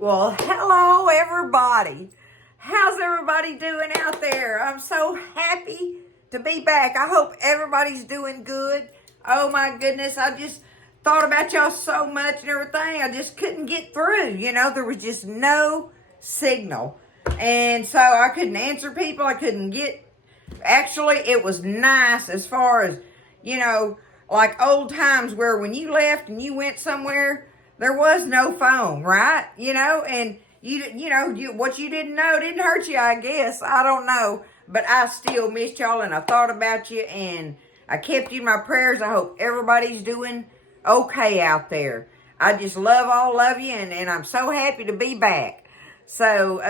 Well, hello everybody. How's everybody doing out there? I'm so happy to be back. I hope everybody's doing good. Oh my goodness, I just thought about y'all so much and everything. I just couldn't get through. There was just no signal. And so I couldn't answer people. I couldn't get... Actually, it was nice as far as, like old times where when you left and you went somewhere, there was no phone, right? And what you didn't know didn't hurt you, I guess. I don't know. But I still missed y'all and I thought about you and I kept you in my prayers. I hope everybody's doing okay out there. I just love all of you and I'm so happy to be back. So,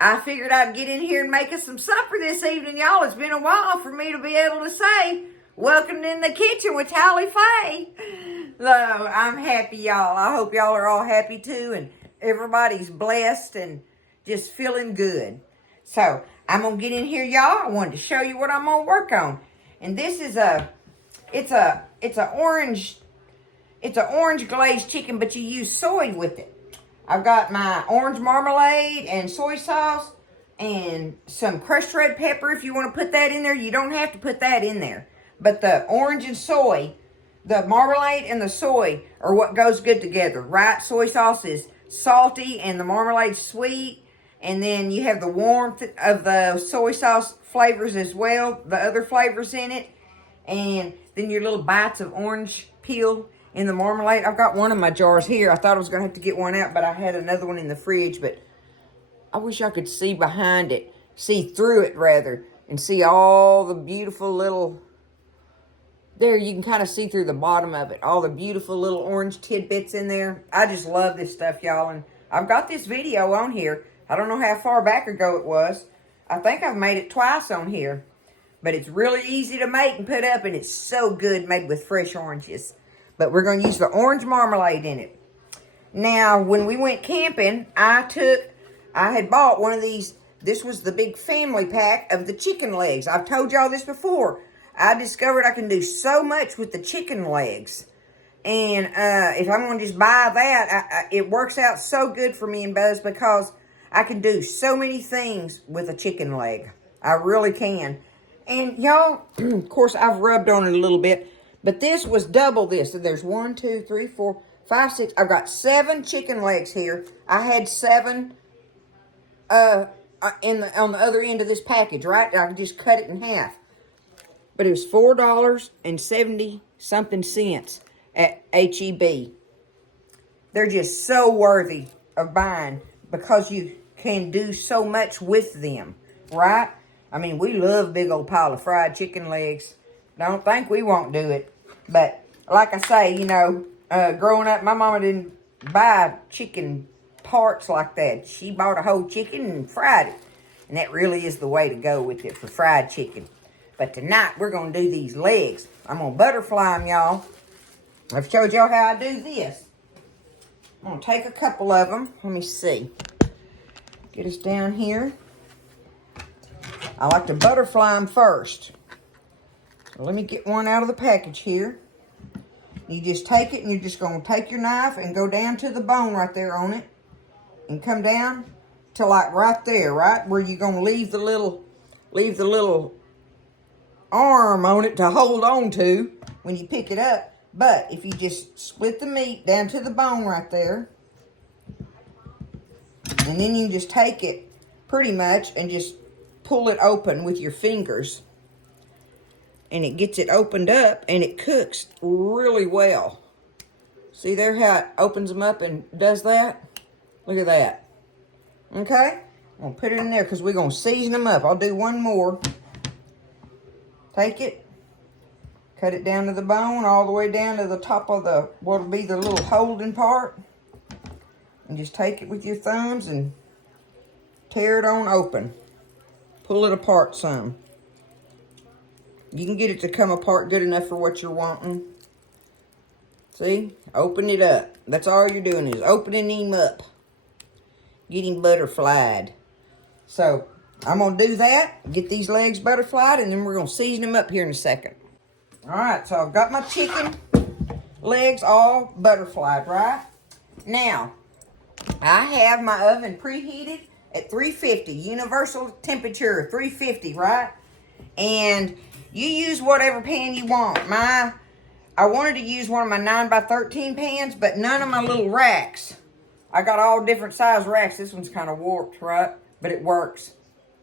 I figured I'd get in here and make us some supper this evening, y'all. It's been a while for me to be able to say, welcome in the kitchen with Tally Faye. So, I'm happy, y'all. I hope y'all are all happy, too, and everybody's blessed and just feeling good. So, I'm going to get in here, y'all. I wanted to show you what I'm going to work on. And this is it's an orange glazed chicken, but you use soy with it. I've got my orange marmalade and soy sauce and some crushed red pepper. If you want to put that in there, you don't have to put that in there. But the orange and soy, the marmalade and the soy are what goes good together, right? Soy sauce is salty and the marmalade's sweet. And then you have the warmth of the soy sauce flavors as well, the other flavors in it. And then your little bites of orange peel in the marmalade. I've got one of my jars here. I thought I was going to have to get one out, but I had another one in the fridge. But I wish I could see behind it, see through it rather, and see all the beautiful little... There, you can kind of see through the bottom of it. All the beautiful little orange tidbits in there. I just love this stuff, y'all. And I've got this video on here. I don't know how far back ago it was. I think I've made it twice on here. But it's really easy to make and put up, and it's so good made with fresh oranges. But we're going to use the orange marmalade in it. Now, when we went camping, I had bought one of these. This was the big family pack of the chicken legs. I've told y'all this before. I discovered I can do so much with the chicken legs. And if I'm going to just buy that, it works out so good for me and Buzz because I can do so many things with a chicken leg. I really can. And y'all, of course, I've rubbed on it a little bit. But this was double this. So there's 1, 2, 3, 4, 5, 6. I've got 7 chicken legs here. I had 7 on the other end of this package, right? I can just cut it in half. But it was $4.70-something at H-E-B. They're just so worthy of buying because you can do so much with them, right? I mean, we love big old pile of fried chicken legs. Don't think we won't do it. But like I say, growing up, my mama didn't buy chicken parts like that. She bought a whole chicken and fried it. And that really is the way to go with it for fried chicken. But tonight, we're going to do these legs. I'm going to butterfly them, y'all. I've showed y'all how I do this. I'm going to take a couple of them. Let me see. Get us down here. I like to butterfly them first. So let me get one out of the package here. You just take it and you're just going to take your knife and go down to the bone right there on it. And come down to like right there, right? Where you're going to leave the little arm on it to hold on to when you pick it up. But if you just split the meat down to the bone right there. And then you just take it pretty much and just pull it open with your fingers. And it gets it opened up and it cooks really well. See there how it opens them up and does that? Look at that. Okay? I'm going to put it in there because we're going to season them up. I'll do one more. Take it. Cut it down to the bone all the way down to the top of what'll be the little holding part. And just take it with your thumbs and tear it on open. Pull it apart some. You can get it to come apart good enough for what you're wanting. See? Open it up. That's all you're doing is opening him up. Get him butterflied. So, I'm going to do that. Get these legs butterflied. And then we're going to season them up here in a second. Alright, so I've got my chicken legs all butterflied, right? Now, I have my oven preheated at 350, universal temperature, 350, right? And you use whatever pan you want. I wanted to use one of my 9x13 pans, but none of my little racks. I got all different size racks. This one's kind of warped, right? But it works.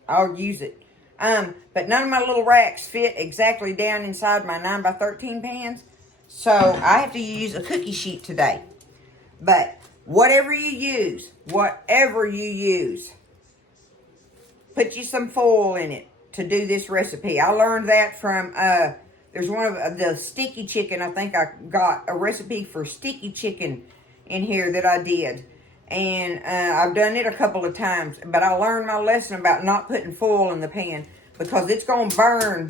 I'll use it. But none of my little racks fit exactly down inside my 9x13 pans. So I have to use a cookie sheet today. But whatever you use, put you some foil in it to do this recipe. I learned that from, there's one of the sticky chicken. I think I got a recipe for sticky chicken in here that I did. And I've done it a couple of times. But I learned my lesson about not putting foil in the pan because it's going to burn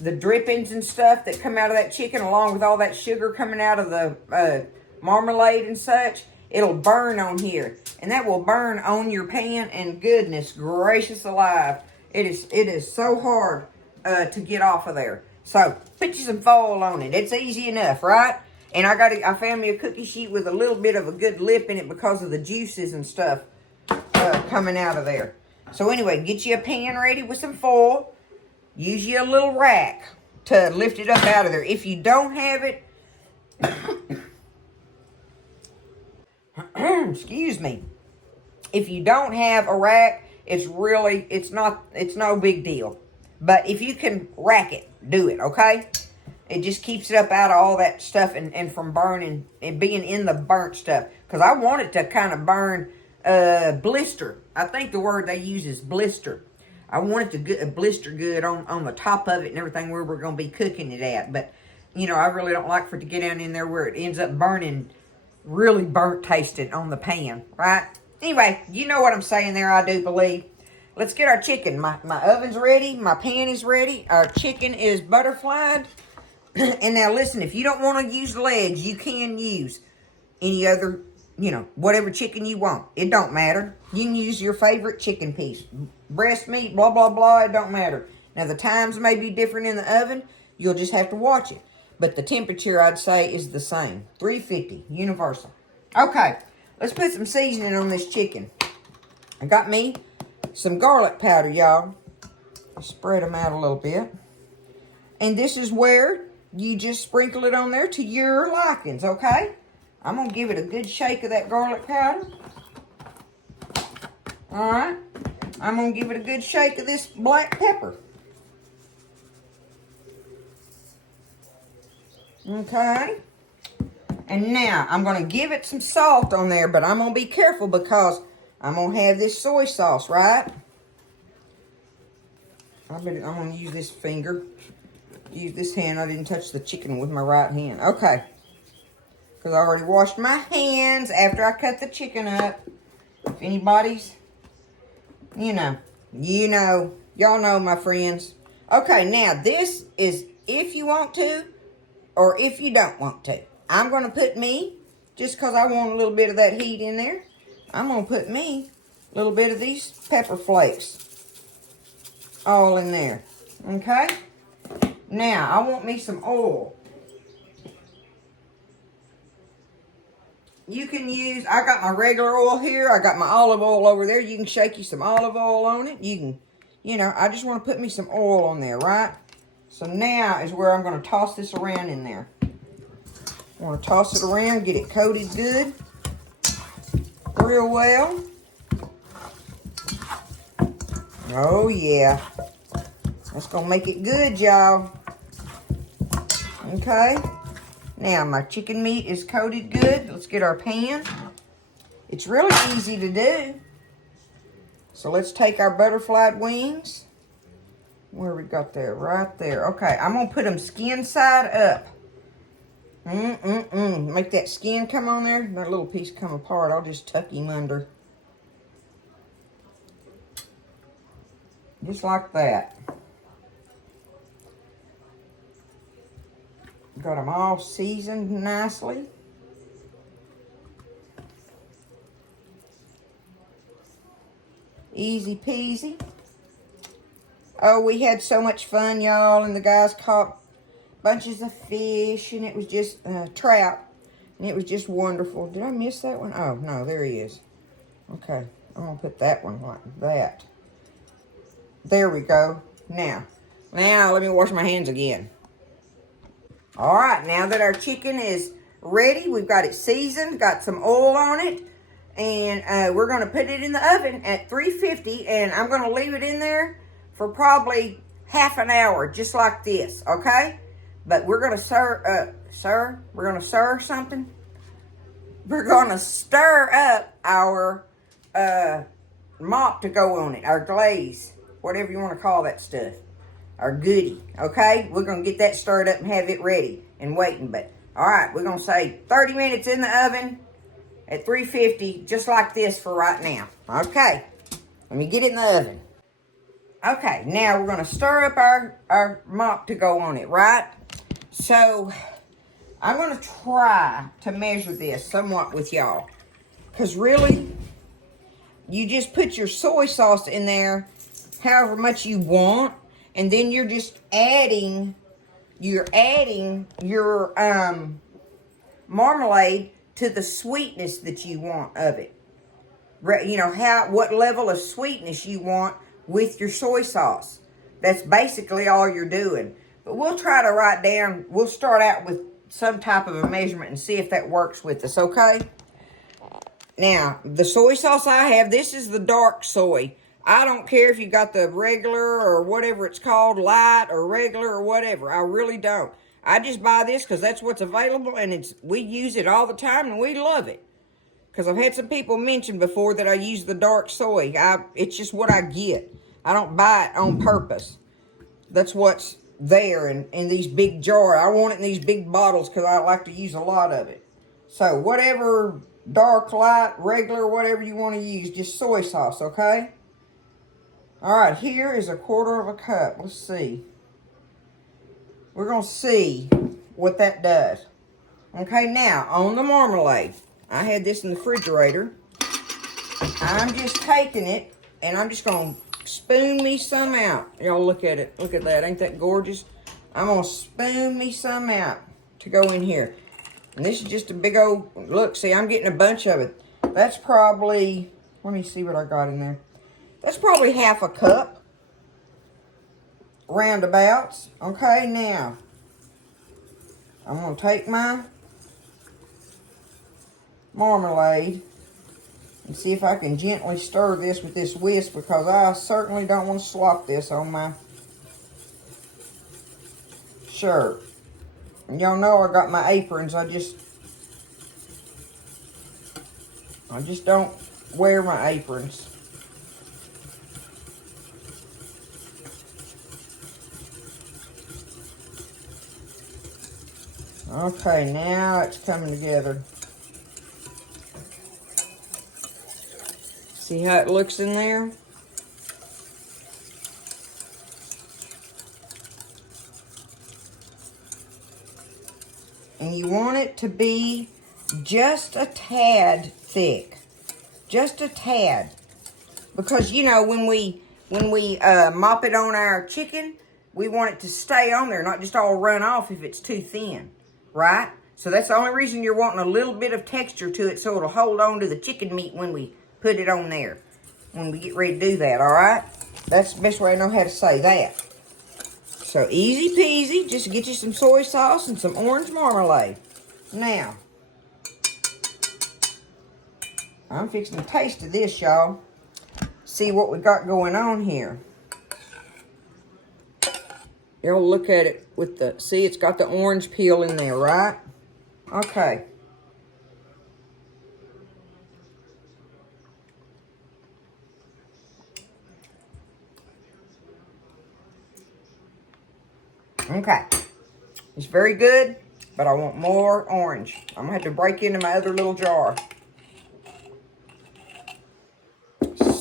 the drippings and stuff that come out of that chicken along with all that sugar coming out of the marmalade and such. It'll burn on here. And that will burn on your pan. And goodness gracious alive. It is so hard to get off of there. So put you some foil on it. It's easy enough, right? And I found me a cookie sheet with a little bit of a good lip in it because of the juices and stuff coming out of there. So anyway, get you a pan ready with some foil. Use you a little rack to lift it up out of there. If you don't have it, excuse me. If you don't have a rack, it's no big deal. But if you can rack it, do it, okay? It just keeps it up out of all that stuff and from burning and being in the burnt stuff. Because I want it to kind of burn, blister. I think the word they use is blister. I want it to blister good on the top of it and everything where we're going to be cooking it at. But, you know, I really don't like for it to get down in there where it ends up burning, really burnt tasting on the pan, right? Anyway, you know what I'm saying there, I do believe. Let's get our chicken. My oven's ready. My pan is ready. Our chicken is butterflied. And now listen, if you don't want to use legs, you can use any other, you know, whatever chicken you want. It don't matter. You can use your favorite chicken piece. Breast meat, blah, blah, blah, it don't matter. Now the times may be different in the oven. You'll just have to watch it. But the temperature, I'd say, is the same. 350, universal. Okay, let's put some seasoning on this chicken. I got me some garlic powder, y'all. Spread them out a little bit. And this is where you just sprinkle it on there to your likings, okay? I'm going to give it a good shake of that garlic powder. All right. I'm going to give it a good shake of this black pepper. Okay. And now, I'm going to give it some salt on there, but I'm going to be careful because I'm going to have this soy sauce, right? I'm going to use this finger. Use this hand. I didn't touch the chicken with my right hand. Okay. Because I already washed my hands after I cut the chicken up. If anybody's, you know, y'all know my friends. Okay, now this is if you want to or if you don't want to. I'm going to put me, just because I want a little bit of that heat in there, I'm going to put me a little bit of these pepper flakes all in there. Okay? Now, I want me some oil. You can use, I got my regular oil here. I got my olive oil over there. You can shake you some olive oil on it. You can, you know, I just want to put me some oil on there, right? So now is where I'm going to toss this around in there. I want to toss it around, get it coated good, real well. Oh, yeah. That's going to make it good, y'all. Okay. Now, my chicken meat is coated good. Let's get our pan. It's really easy to do. So, let's take our butterflied wings. Where we got there? Right there. Okay, I'm going to put them skin side up. Make that skin come on there. That little piece come apart. I'll just tuck him under. Just like that. Got them all seasoned nicely. Easy peasy. Oh, we had so much fun, y'all, and the guys caught bunches of fish, and it was just trout, and it was just wonderful. Did I miss that one? Oh, no, there he is. Okay, I'm gonna put that one like that. There we go. Now let me wash my hands again. All right, now that our chicken is ready, we've got it seasoned, got some oil on it, and we're gonna put it in the oven at 350, and I'm gonna leave it in there for probably half an hour, just like this, okay? But we're gonna we're gonna stir something. We're gonna stir up our mop to go on it, our glaze, whatever you want to call that stuff, our goodie, okay? We're going to get that stirred up and have it ready and waiting. But, all right, we're going to say 30 minutes in the oven at 350, just like this for right now. Okay, let me get it in the oven. Okay, now we're going to stir up our mop to go on it, right? So, I'm going to try to measure this somewhat with y'all. Because really, you just put your soy sauce in there however much you want, and then you're just adding your marmalade to the sweetness that you want of it. You know, what level of sweetness you want with your soy sauce. That's basically all you're doing. But we'll try to write down, we'll start out with some type of a measurement and see if that works with us, okay? Now, the soy sauce I have, this is the dark soy. I don't care if you got the regular or whatever it's called, light or regular or whatever. I really don't. I just buy this because that's what's available, and we use it all the time, and we love it. Because I've had some people mention before that I use the dark soy. It's just what I get. I don't buy it on purpose. That's what's there in these big jars. I want it in these big bottles because I like to use a lot of it. So, whatever dark, light, regular, whatever you want to use, just soy sauce, okay? All right, here is 1/4 of a cup. Let's see. We're going to see what that does. Okay, now, on the marmalade, I had this in the refrigerator. I'm just taking it, and I'm just going to spoon me some out. Y'all look at it. Look at that. Ain't that gorgeous? I'm going to spoon me some out to go in here. And this is just a big old, look, see, I'm getting a bunch of it. That's probably, let me see what I got in there. That's probably 1/2 cup, roundabouts. Okay, now, I'm going to take my marmalade and see if I can gently stir this with this whisk, because I certainly don't want to slop this on my shirt. And y'all know I got my aprons. I just don't wear my aprons. Okay, now it's coming together. See how it looks in there? And you want it to be just a tad thick. Just a tad. Because, you know, when we mop it on our chicken, we want it to stay on there, not just all run off if it's too thin, right? So that's the only reason you're wanting a little bit of texture to it, so it'll hold on to the chicken meat when we put it on there, when we get ready to do that, all right? That's the best way I know how to say that. So easy peasy, just get you some soy sauce and some orange marmalade. Now, I'm fixing to taste of this, y'all. See what we got going on here. Y'all look at it with the, see, it's got the orange peel in there, right? Okay. Okay. It's very good, but I want more orange. I'm gonna have to break into my other little jar.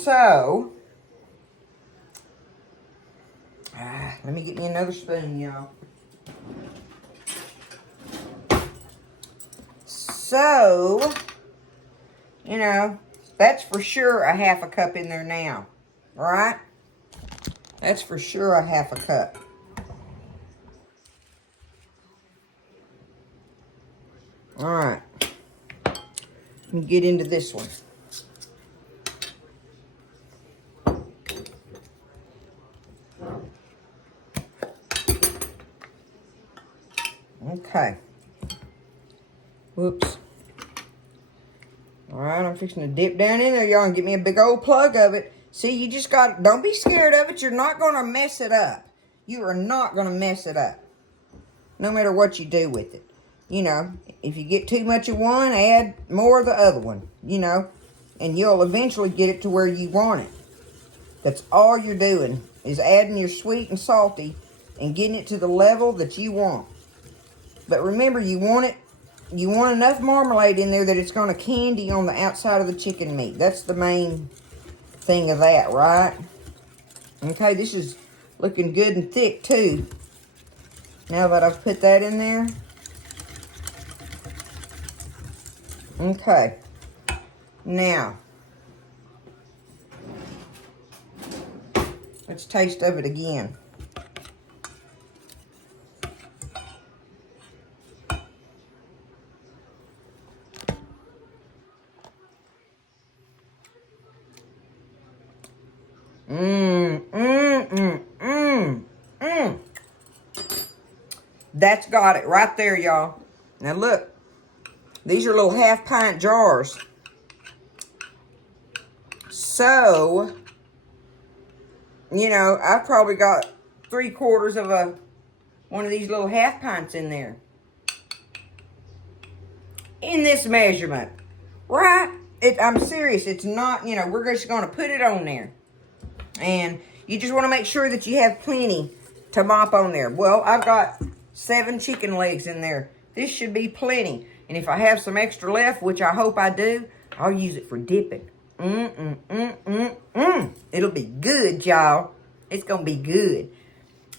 So, let me get me another spoon, y'all. So, you know, that's for sure 1/2 cup in there now, all right? That's for sure 1/2 cup. All right, let me get into this one. Okay. Whoops. All right, I'm fixing to dip down in there, y'all, and get me a big old plug of it. See, you just got, don't be scared of it. You're not going to mess it up. You are not going to mess it up, no matter what you do with it. You know, if you get too much of one, add more of the other one, you know, and you'll eventually get it to where you want it. That's all you're doing, is adding your sweet and salty and getting it to the level that you want. But remember, you want enough marmalade in there that it's going to candy on the outside of the chicken meat. That's the main thing of that, right? Okay, this is looking good and thick too. Now that I've put that in there. Okay. Now, let's taste of it again. That's got it right there, y'all. Now look, these are little half-pint jars. So, you know, I've probably got 3/4 of one of these little half-pints in there. In this measurement, right? I'm serious. It's not, you know, we're just going to put it on there. And you just want to make sure that you have plenty to mop on there. Well, I've got 7 chicken legs in there. This should be plenty. And if I have some extra left, which I hope I do, I'll use it for dipping. It'll be good, y'all. It's going to be good.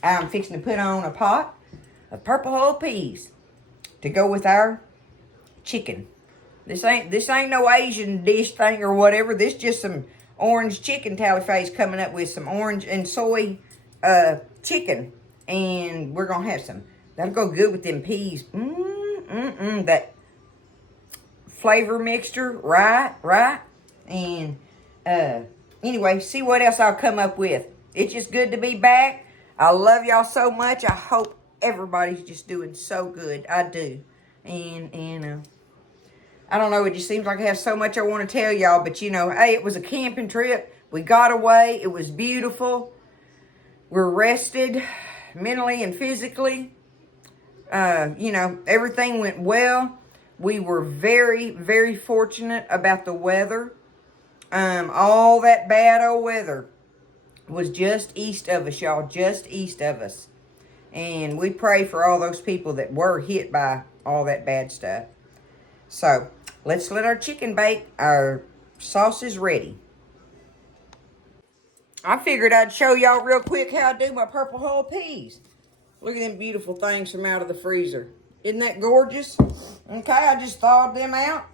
I'm fixing to put on a pot of purple hull peas to go with our chicken. This ain't no Asian dish thing or whatever. This just some orange chicken Tallyface coming up with some orange and soy chicken. And we're going to have some. That'll go good with them peas. That flavor mixture, right? And anyway, see what else I'll come up with. It's just good to be back. I love y'all so much. I hope everybody's just doing so good. I do. And I don't know, it just seems like I have so much I want to tell y'all. But, you know, hey, it was a camping trip. We got away. It was beautiful. We're rested mentally and physically. You know, everything went well. We were very, very fortunate about the weather. All that bad old weather was just east of us, y'all. Just east of us. And we pray for all those people that were hit by all that bad stuff. So, let's let our chicken bake. Our sauce is ready. I figured I'd show y'all real quick how I do my purple hull peas. Look at them beautiful things from out of the freezer. Isn't that gorgeous? Okay, I just thawed them out.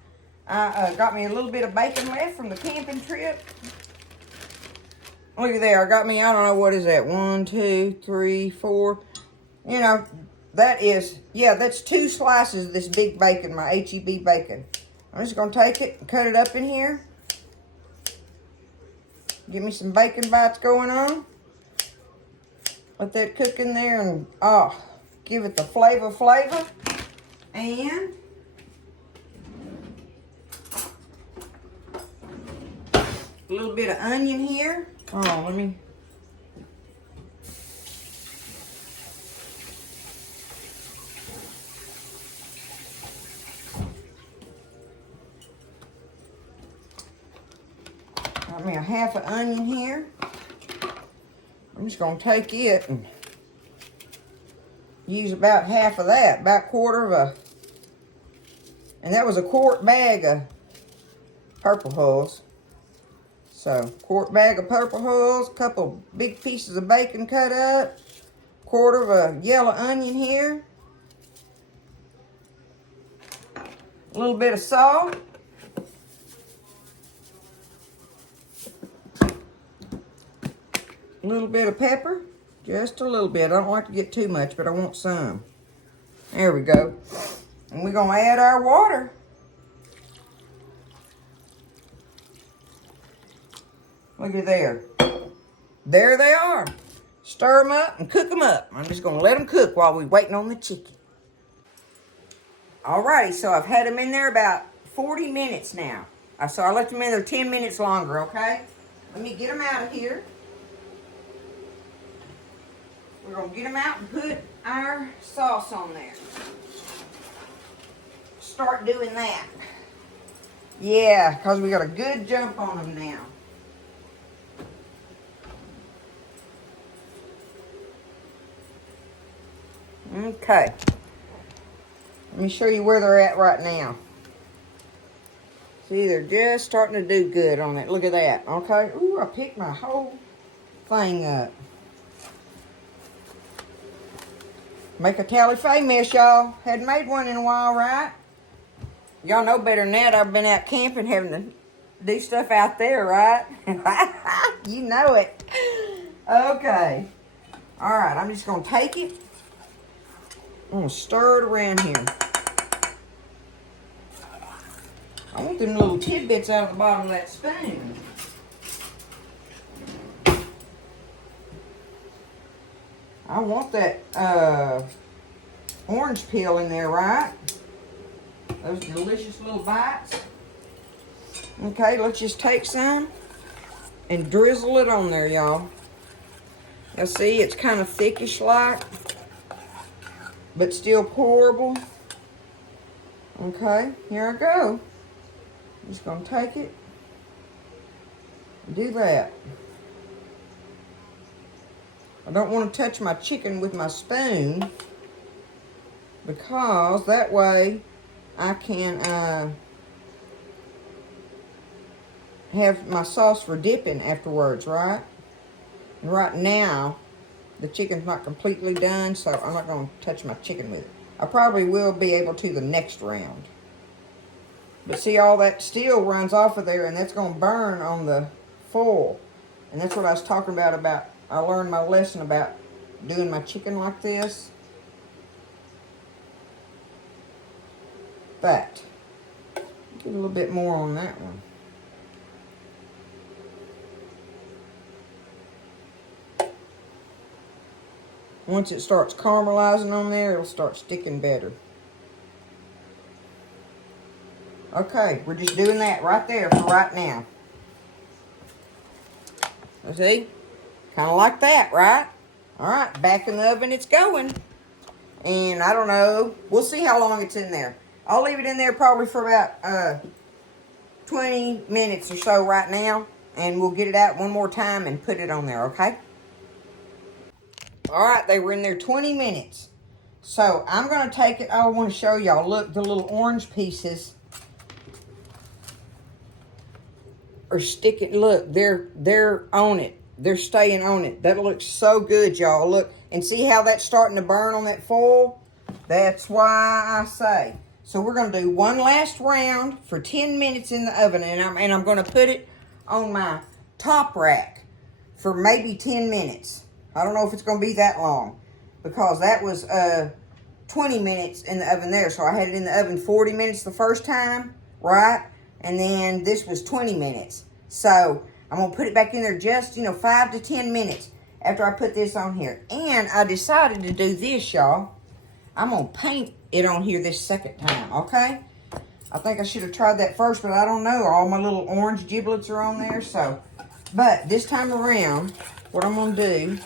I got me a little bit of bacon left from the camping trip. Look at there. I got me, I don't know, what is that? 1, 2, 3, 4. You know, that is, yeah, that's 2 slices of this big bacon, my H-E-B bacon. I'm just going to take it and cut it up in here. Give me some bacon bites going on. Let that cook in there and, give it the flavor. And a little bit of onion here. Oh, let me. Got me a half an onion here. I'm just going to take it and use about half of that, about 1/4 of a, and that was a quart bag of purple hulls. So, quart bag of purple hulls, couple big pieces of bacon cut up, 1/4 of a yellow onion here, a little bit of salt, a little bit of pepper, just a little bit. I don't like to get too much, but I want some. There we go. And we're going to add our water. Look at there. There they are. Stir them up and cook them up. I'm just going to let them cook while we're waiting on the chicken. Alrighty, so I've had them in there about 40 minutes now. So I left them in there 10 minutes longer, okay? Let me get them out of here. We're going to get them out and put our sauce on there. Start doing that. Yeah, because we got a good jump on them now. Okay. Let me show you where they're at right now. See, they're just starting to do good on it. Look at that. Okay. Ooh, I picked my whole thing up. Make a tally-fay mess, y'all. Hadn't made one in a while, right? Y'all know better than that. I've been out camping having to do stuff out there, right? You know it. Okay. All right, I'm just going to take it. I'm going to stir it around here. I want them little tidbits out of the bottom of that spoon. I want that orange peel in there, right? Those delicious little bites. Okay, let's just take some and drizzle it on there, y'all. You'll see it's kind of thickish like, but still pourable. Okay, here I go. I'm just going to take it and do that. I don't want to touch my chicken with my spoon because that way I can have my sauce for dipping afterwards, right? And right now, the chicken's not completely done, so I'm not going to touch my chicken with it. I probably will be able to the next round. But see, all that still runs off of there, and that's going to burn on the foil. And that's what I was talking about I learned my lesson about doing my chicken like this. But, get a little bit more on that one. Once it starts caramelizing on there, it'll start sticking better. Okay, we're just doing that right there for right now. See? Kind of like that, right? All right, back in the oven it's going. And I don't know. We'll see how long it's in there. I'll leave it in there probably for about 20 minutes or so right now. And we'll get it out one more time and put it on there, okay? All right, they were in there 20 minutes. So I'm going to take it. I want to show y'all. Look, the little orange pieces are sticking. Look, they're on it. They're staying on it. That looks so good, y'all. Look, and see how that's starting to burn on that foil? That's why I say. So we're going to do one last round for 10 minutes in the oven. And I'm going to put it on my top rack for maybe 10 minutes. I don't know if it's going to be that long. Because that was 20 minutes in the oven there. So I had it in the oven 40 minutes the first time, right? And then this was 20 minutes. So I'm going to put it back in there just, 5 to 10 minutes after I put this on here. And I decided to do this, y'all. I'm going to paint it on here this second time, okay? I think I should have tried that first, but I don't know. All my little orange giblets are on there, so. But this time around, what I'm going to do,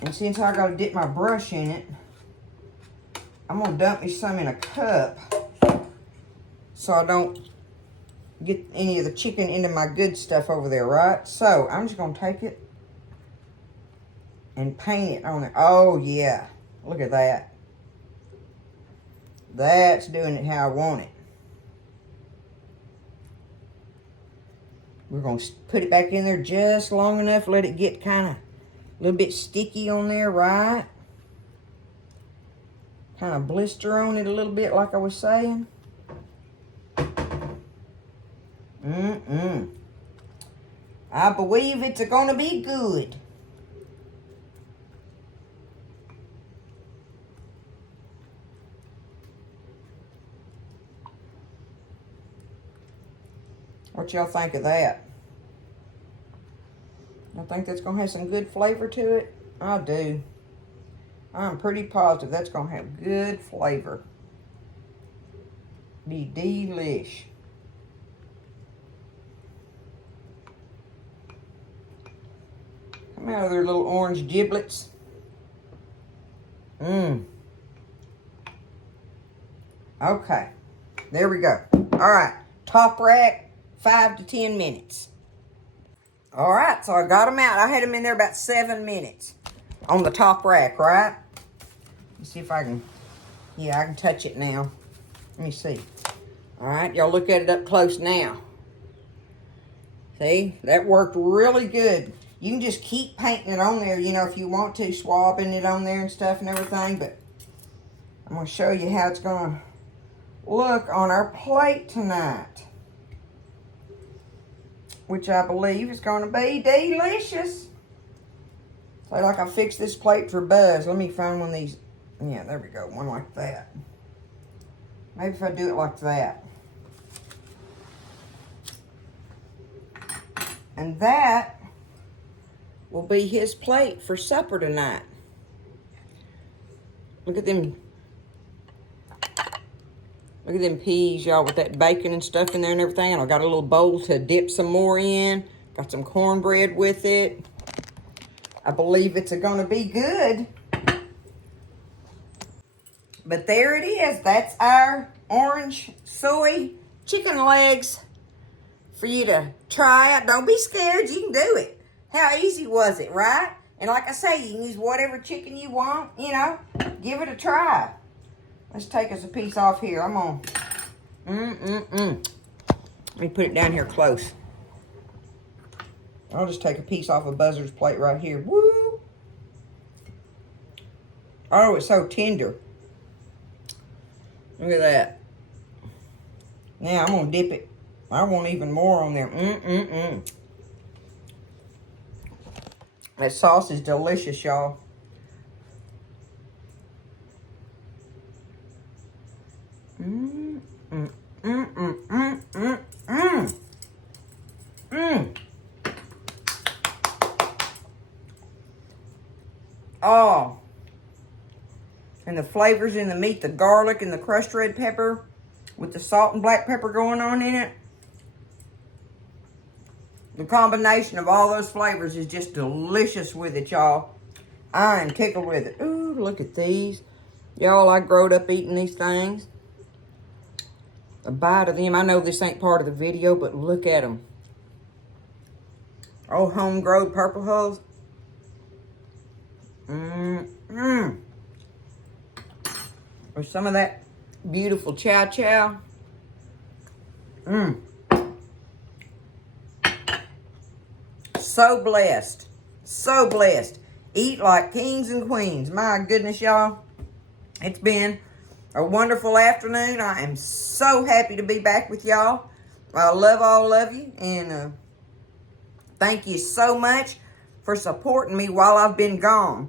and since I got to dip my brush in it, I'm going to dump me some in a cup so I don't get any of the chicken into my good stuff over there, right? So I'm just going to take it and paint it on there. Oh, yeah. Look at that. That's doing it how I want it. We're going to put it back in there just long enough, let it get kind of a little bit sticky on there, right? Kind of blister on it a little bit like I was saying. I believe it's going to be good. What y'all think of that? I think that's going to have some good flavor to it. I do. I'm pretty positive that's going to have good flavor. Be delish. Come out of their little orange giblets. Mmm. Okay. There we go. All right. Top rack, 5 to 10 minutes. All right. So I got them out. I had them in there about 7 minutes on the top rack, right? Let's see if I can. Yeah, I can touch it now. Let me see. All right. Y'all look at it up close now. See? That worked really good. You can just keep painting it on there, you know, if you want to, swabbing it on there and stuff and everything. But I'm going to show you how it's going to look on our plate tonight, which I believe is going to be delicious. So like I fixed this plate for Buzz. Let me find one of these. Yeah, there we go. One like that. Maybe if I do it like that. And that will be his plate for supper tonight. Look at them. Look at them peas, y'all, with that bacon and stuff in there and everything. And I got a little bowl to dip some more in. Got some cornbread with it. I believe it's going to be good. But there it is. That's our orange soy chicken legs for you to try out. Don't be scared. You can do it. How easy was it, right? And like I say, you can use whatever chicken you want, you know. Give it a try. Let's take us a piece off here. I'm on. Let me put it down here close. I'll just take a piece off of Buzzard's plate right here. Woo! Oh, it's so tender. Look at that. Now I'm going to dip it. I want even more on there. That sauce is delicious, y'all. Oh. And the flavors in the meat, the garlic and the crushed red pepper with the salt and black pepper going on in it. The combination of all those flavors is just delicious with it, y'all. I am tickled with it. Ooh, look at these. Y'all, I growed up eating these things. A bite of them. I know this ain't part of the video, but look at them. Oh, home-grown purple hulls. Or some of that beautiful chow chow. So blessed. So blessed. Eat like kings and queens. My goodness, y'all. It's been a wonderful afternoon. I am so happy to be back with y'all. I love all of you. And thank you so much for supporting me while I've been gone.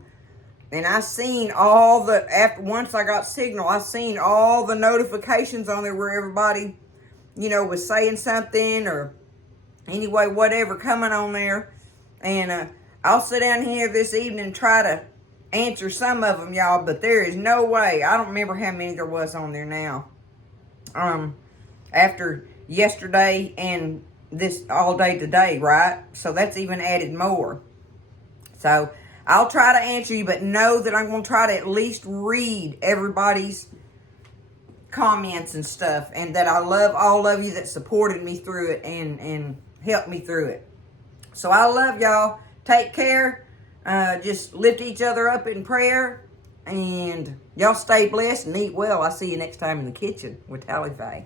And I seen all the, once I got signal, I seen all the notifications on there where everybody, you know, was saying something or anyway, whatever coming on there. And I'll sit down here this evening and try to answer some of them, y'all, but there is no way. I don't remember how many there was on there now. After yesterday and this all day today, right? So that's even added more. So I'll try to answer you, but know that I'm going to try to at least read everybody's comments and stuff, and that I love all of you that supported me through it and helped me through it. So I love y'all. Take care. Just lift each other up in prayer, and y'all stay blessed and eat well. I'll see you next time in the kitchen with Tally Faye.